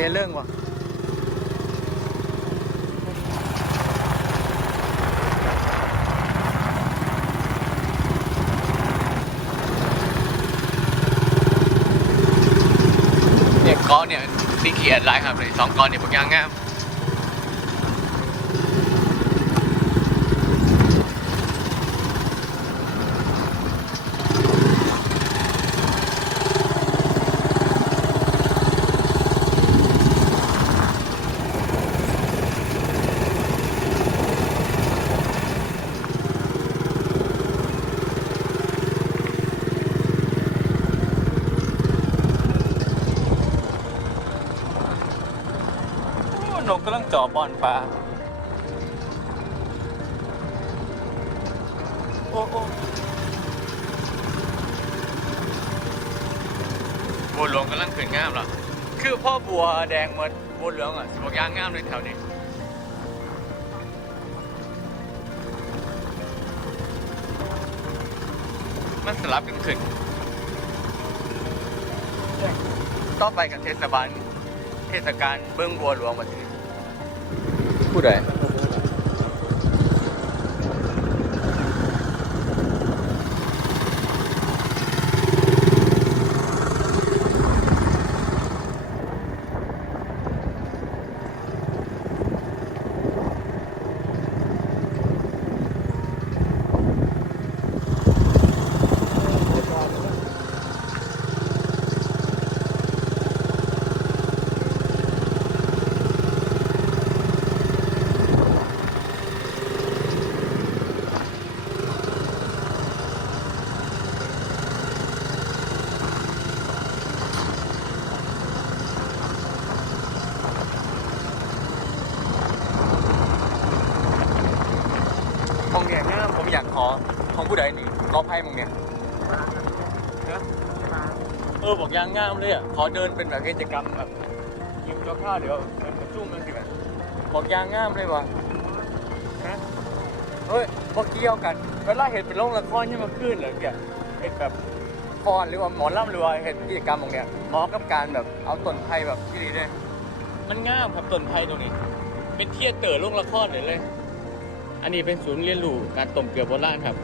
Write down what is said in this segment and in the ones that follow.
เรือไปยังเรื่องวะเนี่ยเกาะเนี่ยสีเขียดหลายครับเลยสองเกาะเนี่ยพวกยางงาม นกกำลังจ่อบอลฟ้าโอ้โอ้บัวหลวงกำลังขึ้นงามเหรอคือพ่อบัวแดงเหมือนบัวเหลืองอะสิบอกยางงามเลยแถวนี้มันสลับกันขึ้น ต่อไปกับเทศบาล เทศกาลเบิ้งบัวหลวงมาที ผู้ใอยากขอของผู้ใดนี่รอไพ่มึงเนี่ยฮะเออบอกยางงามเลยอะขอเดินเป็นแบบกิจกรรมแบบยิมเจ้าข้าวเดี๋ยวมันกระจุ่มมันสิแบบบอกยางงามเลยวะฮะเฮ้ยบอกเกี่ยวกันเวลาเห็นเป็นโรงละครยังมาขึ้นเหรอแกเห็นแบบฟอนหรือว่าหมอลำหรือว่าเห็นกิจกรรมตรงเนี้ยเหมาะกับการแบบเอาต้นไผ่แบบที่ดีเลยมันงามครับต้นไผ่ตรงนี้ เป็นเทียเตอร์โรงละครเลยเลย อันนี้เป็นศูนย์เรียนรู้การต้มเกลือโบราณครับ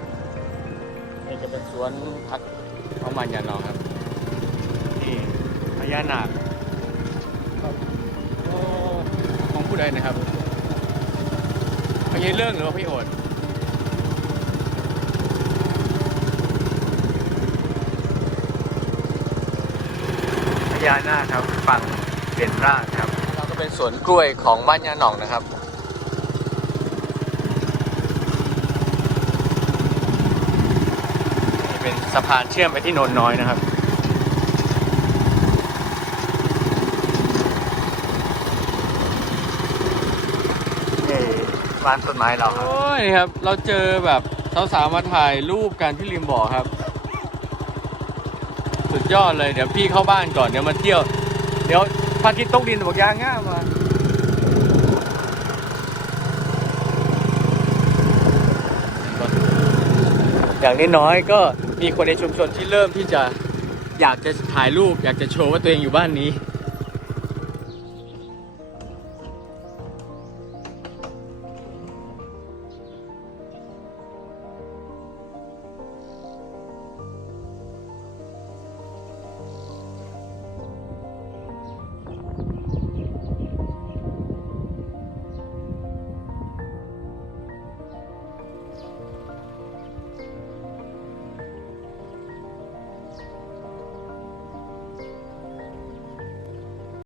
นี่จะเป็นสวนผักของมันยานองครับนี่พญานาคโอ้ของผู้ใดนะครับพญาเรื่องหรือว่าพญาโอดพญานาคครับฝั่งเด่นราชครับเราก็เป็นสวนกล้วยของบ้านยาหนองนะครับ เป็นสะพานเชื่อมไปที่โนนน้อยนะครับ นี่บ้านต้นไม้เราครับ โอ้ยครับ เราเจอแบบสาวๆมาถ่ายรูปกันที่ริมบ่อครับ สุดยอดเลยเดี๋ยวพี่เข้าบ้านก่อนเดี๋ยวมาเที่ยว เดี๋ยวพระอาทิตย์ตกดินบอกยางง่ามมาอย่างน้อยๆก็ มีคนในชุมชนที่เริ่มที่จะอยากจะถ่ายรูป อยากจะโชว์ว่าตัวเองอยู่บ้านนี้